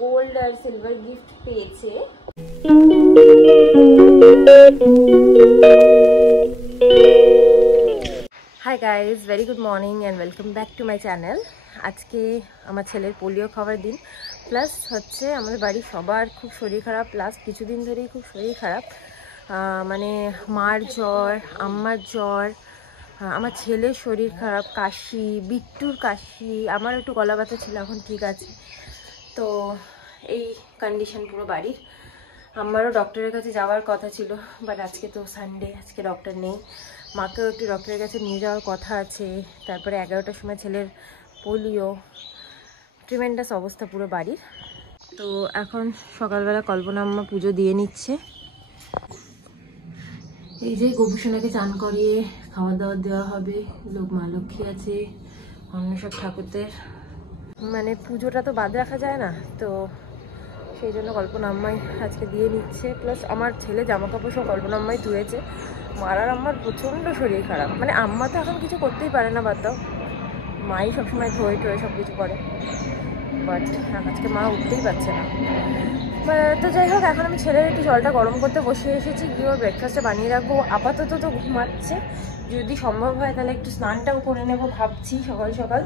Gold আর silver gift পেয়েছে। Hi guys, very good morning and welcome back to my channel. আজকে আমার ছেলের polio খাওয়ার দিন, প্লাস হচ্ছে আমাদের বাড়ির সবার খুব শরীর খারাপ, লাস্ট কিছুদিন ধরেই খুব শরীর খারাপ। মানে মার জ্বর, আম্মার জ্বর, আমার ছেলের শরীর খারাপ, কাশি, বিট্টুর কাশি, আমার একটু গলা ব্যথা ছিল, এখন ঠিক আছে। তো এই কন্ডিশন পুরো বাড়ির। আমারও ডক্টরের কাছে যাওয়ার কথা ছিল, বাট আজকে তো সানডে, আজকে ডক্টর নেই। মাকেও একটু ডক্টরের কাছে নিয়ে যাওয়ার কথা আছে। তারপরে 11টার সময় ছেলের পোলিও, ট্রিমেন্ডাস অবস্থা পুরো বাড়ির। তো এখন সকালবেলা কল্পনা আম্মা পুজো দিয়ে নিচ্ছে। এই যে গোপুসোনাকে চান করিয়ে খাওয়া দাওয়া দেওয়া হবে। লোক মা লক্ষ্মী আছে, অন্য সব ঠাকুরদের, মানে পুজোটা তো বাদ রাখা যায় না, তো সেই জন্য কল্পনা আম্মাই আজকে দিয়ে নিচ্ছে। প্লাস আমার ছেলে জামা কাপড় সব কল্পনা আম্মাই ধুয়েছে। মারার আম্মার প্রচণ্ড শরীর খারাপ, মানে আম্মা তো এখন কিছু করতেই পারে না, বাদ দাও, মাই সবসময় ধোয়ে টোয়ে সব কিছু করে, বাট আজকে মা উঠতেই পারছে না। তো যাই হোক, এখন আমি ছেলের একটু জলটা গরম করতে বসে এসেছি, গিয়ে ওর ব্রেকফাস্টটা বানিয়ে রাখবো। আপাতত তো ঘুমাচ্ছে, যদি সম্ভব হয় তাহলে একটু স্নানটাও করে নেবো ভাবছি সকাল সকাল,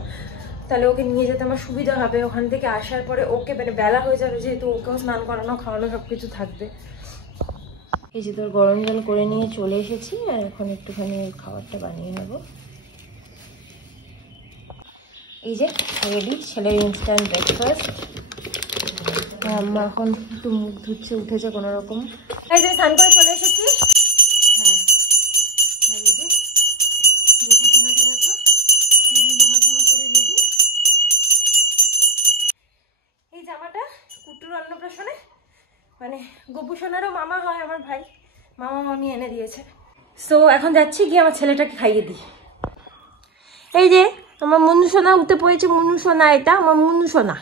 তাহলে ওকে নিয়ে যেতে আমার সুবিধা হবে। ওখান থেকে আসার পরে ওকে মানে বেলা হয়ে যাবে, যেহেতু ওকেও স্নান করানো খাওয়ানো সব কিছু থাকবে। এই যে তোর গরম জল করে নিয়ে চলে এসেছি, আর এখন একটুখানি খাবারটা বানিয়ে নেব। এই যে রেডি ছেলের ইনস্ট্যান্ট ব্রেকফাস্ট। আম্মা এখন একটু মুখ ধুচ্ছে, উঠেছে কোনো রকম। এই যে স্নান করে চলে এসেছি। হ্যাঁ, এই যে গোপুসোনাকে দেখো, জামা জামা পরে রেডি। এই জামাটা কুটুর অন্নপ্রাশনে, মানে গোপুসোনারও মামা হয় আমার ভাই, মামা মামি এনে দিয়েছে। সো এখন যাচ্ছি, গিয়ে আমার ছেলেটাকে খাইয়ে দিই। এই যে আমার মুন্নু সোনা উঠে পড়েছে, মুন্নু সোনা, এটা আমার মুন্নু সোনা।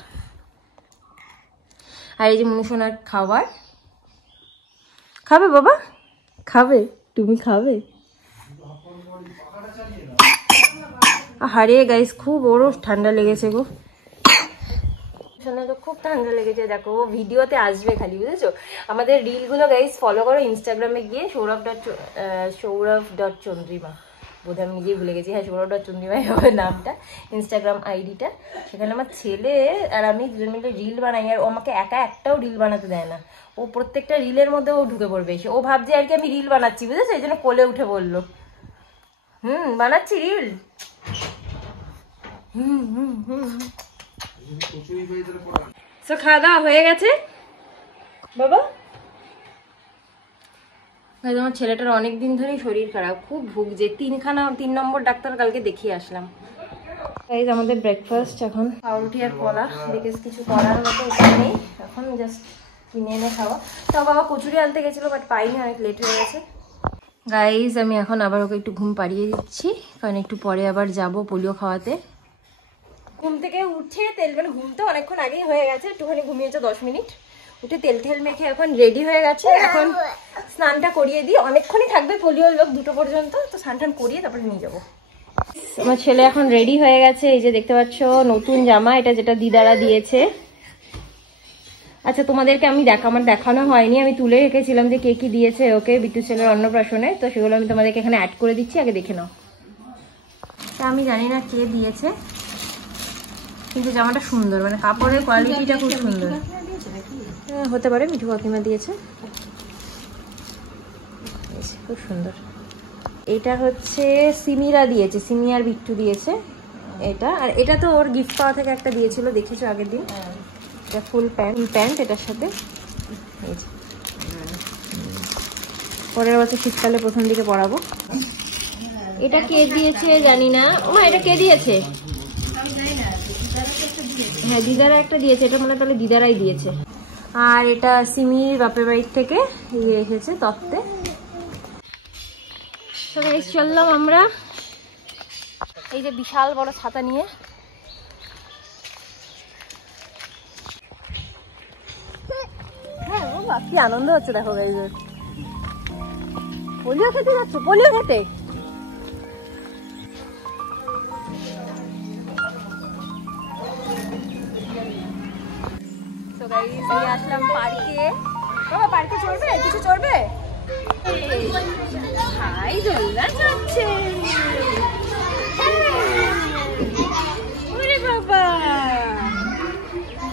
আর এই যে মুন্নু সোনার খাবার। খাবে বাবা? খাবে? তুমি খাবে? আরে গাইস, খুব ওরও ঠান্ডা লেগেছে গো, তো খুব ঠান্ডা লেগেছে। দেখো ভিডিওতে আসবে খালি, বুঝেছো? আমাদের রিলগুলো গাইস ফলো করো ইনস্টাগ্রামে গিয়ে, সৌরভ.চন্দ্রিমা, বোধহয় আমি নিজেই ভুলে গেছি। হ্যাঁ, সৌরভ.চন্দ্রিমাই হবে নামটা, ইনস্টাগ্রাম আইডিটা। সেখানে আমার ছেলে আর আমি দুজন মিলে রিল বানাই, আর ও আমাকে একা একটাও রিল বানাতে দেয় না। ও প্রত্যেকটা রিলের মধ্যে ও ঢুকে পড়বে এসে, ও ভাবছে আর কি আমি রিল বানাচ্ছি, বুঝেছো? এই জন্য কোলে উঠে বললো বানাচ্ছি রিল। তো খাওয়া দাওয়া হয়ে গেছে বাবা। আমার ছেলেটার অনেকদিন ধরেই শরীর খারাপ, খুব ভুগছে, 3 নম্বর ডাক্তার কালকে দেখিয়ে আসলাম। তাই আমাদের ব্রেকফাস্ট এখন পাউরুটি আর কলা, বিকজ কিছু করার মতো উপায় নেই, এখন জাস্ট কিনে এনে খাওয়া। তাও বাবা কচুরি আনতে গেছিলো, বাট পাইনি, অনেক লেট হয়ে গেছে। গাইজ আমি এখন আবার ওকে একটু ঘুম পাড়িয়ে দিচ্ছি, কারণ একটু পরে আবার যাব পোলিও খাওয়াতে। ঘুম থেকে উঠে তেল, মানে ঘুম তো অনেকক্ষণ আগেই হয়ে গেছে, একটুখানি ঘুমিয়েছে 10 মিনিট, উঠে তেল ঠেল মেখে এখন রেডি হয়ে গেছে। এখন স্নানটা করিয়ে দিই, অনেকক্ষণই থাকবে পোলিওর লোক 2টো পর্যন্ত, তো স্নান টান করিয়ে তারপরে নিয়ে যাবো। আমার ছেলে এখন রেডি হয়ে গেছে, এই যে দেখতে পাচ্ছ নতুন জামা, এটা যেটা দিদারা দিয়েছে। আচ্ছা তোমাদেরকে আমি আমার দেখানো হয়নি, আমি তুলে রেখেছিলাম যে কে কি দিয়েছে ওকে বিট্টু ছেলের অন্নপ্রাশনে, তো সেগুলো আমি তোমাদেরকে এখানে অ্যাড করে দিচ্ছি, আগে দেখে নাও। তা আমি জানি না কে দিয়েছে, কিন্তু জামাটা সুন্দর, মানে কাপড়ের কোয়ালিটিটা খুব সুন্দর। হতে পারে মিঠু কাকিমা দিয়েছে, খুব সুন্দর। এটা হচ্ছে সিমিরা দিয়েছে, সিমি আর বিট্টু দিয়েছে এটা। আর এটা তো ওর গিফট পাওয়া থেকে একটা দিয়েছিল, দেখেছো আগের দিন। এটা ফুল প্যান্ট এটার সাথে। পরের বছর শীতকালে প্রথম দিকে পরাবো। এটা কে দিয়েছে জানি না। ওমা, এটা কে দিয়েছে? হ্যাঁ, দিদারা একটা দিয়েছে, এটা মনে হয় তাহলে দিদারাই দিয়েছে। আর এটা সিমির বাপের বাড়ির থেকে ইয়ে এসেছে তত্ত্বে। চললাম আমরা এই যে বিশাল বড় ছাতা নিয়ে। হ্যাঁ বাবা, কি আনন্দ হচ্ছে দেখো গাইজের। পোলিও খেতে যাচ্ছ? পোলিও খেতে? গাইস নিয়ে আসলাম পার্কে। বাবা পার্কে চড়বে? কিছু চড়বে? হাই দোলনা চড়ছে। ওরে বাবা,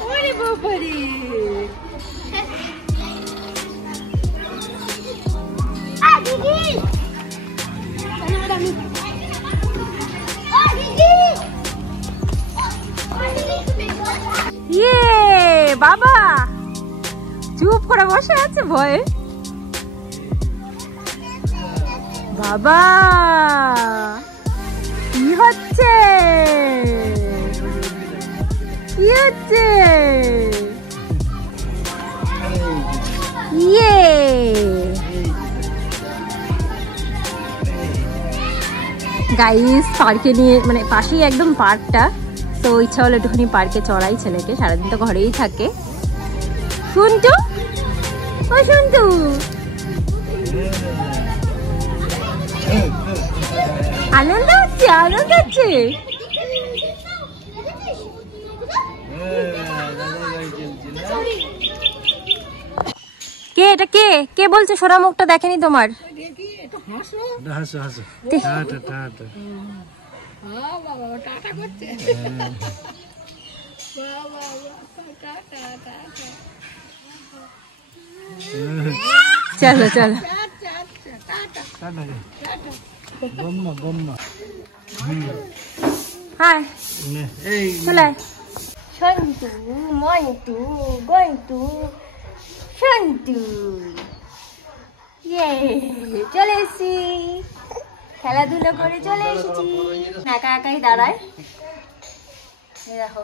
ওরে বাবা রে। ইয়ে বাবা চুপ করে বসে আছে ভয়ে। বাবা কি হচ্ছে? কি হচ্ছে? ইয়ে গাইস পার্কে নিয়ে মানে পাশেই একদম পার্কটা, তো ইচ্ছা হলো একটুখানি পার্কে চড়াই ছেলেকে, সারাদিন তো ঘরেই থাকে। শুনতু ও শুনতু আনন্দ হচ্ছে, আনন্দ হচ্ছে। কে এটা? কে কে বলছে? সোনা মুখটা দেখেনি তোমার? চলো চলো হাই চলে সন্তু মন্টু গন্টু সন্তু ইয়ে চলে এসেছি, খেলাধুলা করে চলে এসেছি। একা একাই দাঁড়ায়, দেখো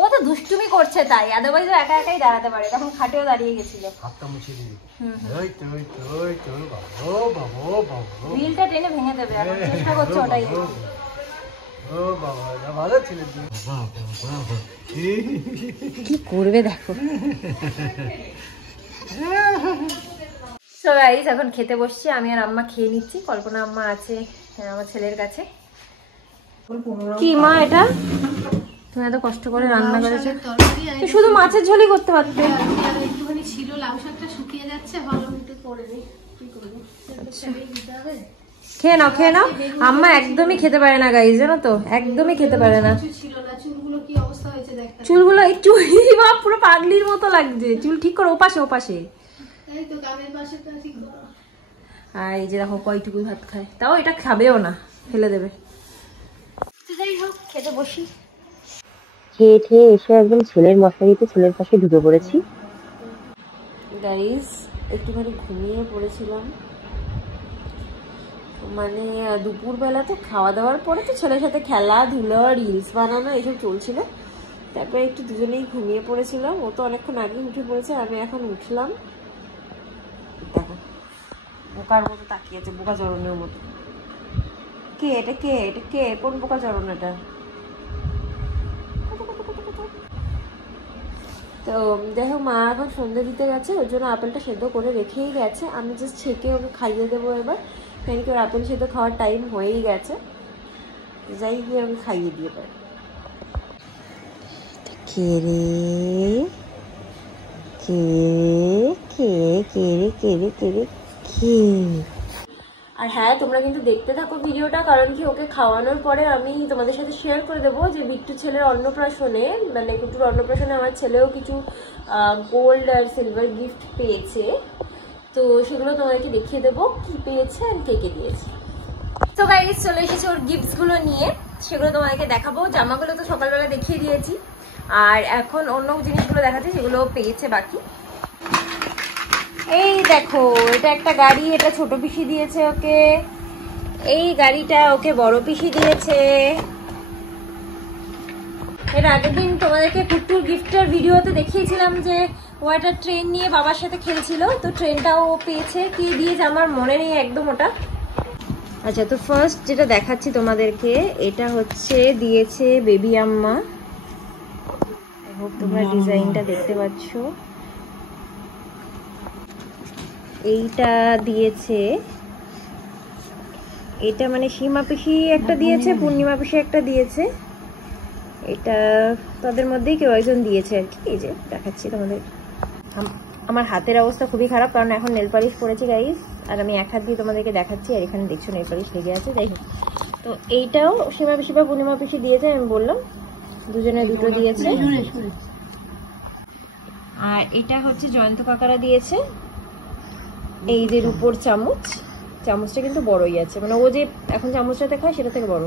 ও তো দুষ্টুমি করছে তাই, আদারওয়াইজ একা একাই দাঁড়াতে পারে। তখন খাটেও দাঁড়িয়ে গেছিল। রিলটা টেনে ভেঙে দেবে, এখন চেষ্টা করছে ওটাই। কি করবে দেখো। সো গাইস এখন খেতে বসছি, আমি আর আম্মা খেয়ে নিচ্ছি। কল্পনা আম্মা আছে আমার ছেলের কাছে। কি মা এটা তুমি এত কষ্ট করে রান্না করেছো? শুধু মাছের ঝোলই করতে পারতে। একটুখানি ছিল, লাউ শাকটা শুকিয়ে যাচ্ছে, ভালো মতো করে নি। কি করব? খেয়ে নাও খেয়ে নাও। আম্মা একদমই খেতে পারে না গাইস, জানো তো, একদমই খেতে পারে না। ছিল না, চুলগুলো কি অবস্থা হয়েছে দেখ। চুলগুলো এই চুল মা পুরো পাগলির মতো লাগছে। চুল ঠিক করো, ওপাশে ওপাশে। এই তো কানের পাশেটা ঠিক করো। আর এই যে দেখো কয়টুকুই ভাত খায়, তাও এটা খাবেও না, ফেলে দেবে। যাই হোক খেতে বসি। খেয়ে খেয়ে এসে একদম ছেলের মশারিতে ছেলের পাশে ঢুকে পড়েছি। গাইস একটুখানি ঘুমিয়ে পড়েছিলাম, মানে দুপুরবেলা তো খাওয়া দাওয়ার পরে তো ছেলের সাথে খেলাধুলো রিলস বানানো এইসব চলছিল। তারপরে একটু দুজনেই ঘুমিয়ে পড়েছিলাম। ও তো অনেকক্ষণ আগে উঠে পড়েছে, আমি এখন উঠলাম। দেখো বোকার মতো তাকিয়েছে, বোকা চরণের মতো। কে এটা? কে এটা? কে? কোন বোকা চরণ এটা? তো যাই হোক মা এখন সন্ধ্যে দিতে গেছে, ওই জন্য আপেলটা সেদ্ধ করে রেখেই গেছে। আমি জাস্ট ছেঁকে ওকে খাইয়ে দেবো এবার, কেন কি ওর আপেল সেদ্ধ খাওয়ার টাইম হয়েই গেছে। যাই গিয়ে আমি খাইয়ে দিয়ে পারি। কে রে কে কে কে কে রে কে রে কে? আর হ্যাঁ তোমরা কিন্তু দেখতে থাকো ভিডিওটা, কারণ কি ওকে খাওয়ানোর পরে আমি তোমাদের সাথে শেয়ার করে দেবো যে বিট্টু ছেলের অন্নপ্রাশনে, মানে কুটুর অন্নপ্রাশনে আমার ছেলেও কিছু গোল্ড আর সিলভার গিফট পেয়েছে। তো সেগুলো তোমাদেরকে দেখিয়ে দেবো কি পেয়েছে আর কে কে দিয়েছে। তো গাইস চলে এসেছে ওর গিফটসগুলো নিয়ে, সেগুলো তোমাদেরকে দেখাবো। জামাগুলো তো সকালবেলা দেখিয়ে দিয়েছি, আর এখন অন্য জিনিসগুলো দেখাচ্ছি যেগুলো পেয়েছে বাকি। এই দেখো এটা একটা গাড়ি, এটা ছোট পিসি দিয়েছে ওকে। এই গাড়িটা ওকে বড় পিসি দিয়েছে। এর আগের দিন তোমাদেরকে কুট্টুর গিফটের ভিডিওতে দেখিয়েছিলাম যে ও একটা ট্রেন নিয়ে বাবার সাথে খেলছিল, তো ট্রেনটাও ও পেয়েছে। কি দিয়েছে আমার মনে নেই একদম ওটা। আচ্ছা তো ফার্স্ট যেটা দেখাচ্ছি তোমাদেরকে, এটা হচ্ছে দিয়েছে বেবি আম্মা। আই হোপ তোমরা ডিজাইনটা দেখতে পাচ্ছ। এইটা দিয়েছে, এটা মানে সীমা পিসি একটা দিয়েছে, পূর্ণিমা পিসি একটা দিয়েছে। এটা তাদের মধ্যেই কেউ একজন দিয়েছে আর কি। এই যে দেখাচ্ছি তোমাদের, আমার হাতের অবস্থা খুবই খারাপ কারণ এখন নেল পালিশ পরেছি গাইস, আর আমি এক হাত দিয়ে তোমাদেরকে দেখাচ্ছি, আর এখানে দেখছো নেল পালিশ লেগে আছে। যাই হোক, তো এইটাও সীমা পিসি বা পূর্ণিমা পিসি দিয়েছে, আমি বললাম দুজনে দুটো দিয়েছে। আর এটা হচ্ছে জয়ন্ত কাকারা দিয়েছে, এই যে রূপোর চামচ, চামচটা কিন্তু বড়ই আছে, মানে ও যে এখন চামচটাতে খায় সেটা থেকে বড়।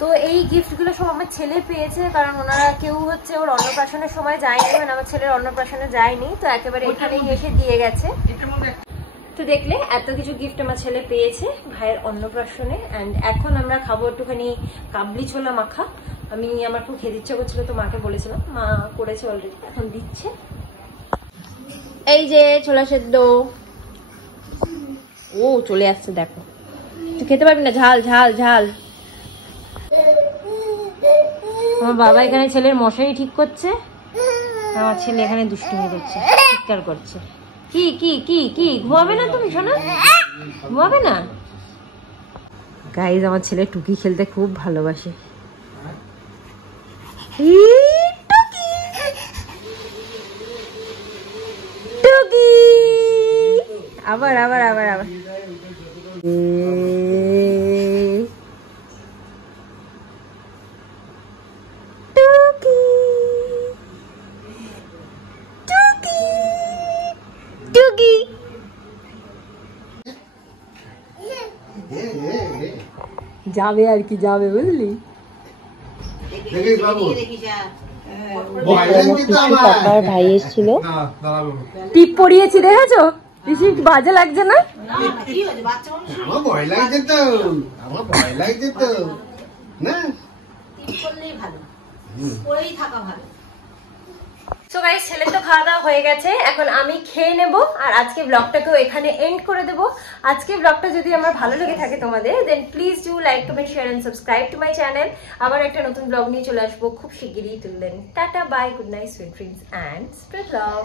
তো এই গিফটগুলো সব আমার ছেলে পেয়েছে, কারণ ওনারা কেউ হচ্ছে ওর অন্নপ্রাশনের সময় যায়নি, মানে আমার ছেলের অন্নপ্রাশনে যায়নি, তো একেবারে এখানেই এসে দিয়ে গেছে। তো দেখলে এত কিছু গিফট আমার ছেলে পেয়েছে ভাইয়ের অন্নপ্রাশনে। অ্যান্ড এখন আমরা খাবো একটুখানি কাবলি ছোলা মাখা। আমার খুব খেতে ইচ্ছা করছিল, তো মাকে বলেছিলাম, মা করেছে অলরেডি, এখন দিচ্ছে। এই যে ছোলা সেদ্ধ, ও চলে আসছে দেখো, তুই খেতে পারবি না, ঝাল ঝাল ঝাল। আমার বাবা এখানে ছেলের মশারি ঠিক করছে, আমার ছেলে এখানে দুষ্টুমি করছে, চিৎকার করছে। কি কি কি কি ঘুমাবে না তুমি শোনা, ঘুমাবে না? গাইজ, আমার ছেলে টুকি খেলতে খুব ভালোবাসে। আবার আবার আবার আবার যাবে আর কি, যাবে বুঝলি। ভাই এসেছিল, টিপ পরিয়েছি দেখেছো, বেশি বাজে লাগছে না? আমার ভয় লাগছে তো, আমার ভয় লাগছে তো না, করলেই ভালো, পরেই থাকা ভালো। সো গাইস, ছেলে তো খাওয়া দাওয়া হয়ে গেছে, এখন আমি খেয়ে নেব আর আজকে ব্লগটাকেও এখানে এন্ড করে দেব। আজকে ব্লগটা যদি আমার ভালো লেগে থাকে তোমাদের, then please do like, comment, share and subscribe to my channel. আবার একটা নতুন ব্লগ নিয়ে চলে আসবো খুব শিগগিরই। Till then, tata, bye, good night, sweet dreams and spread love.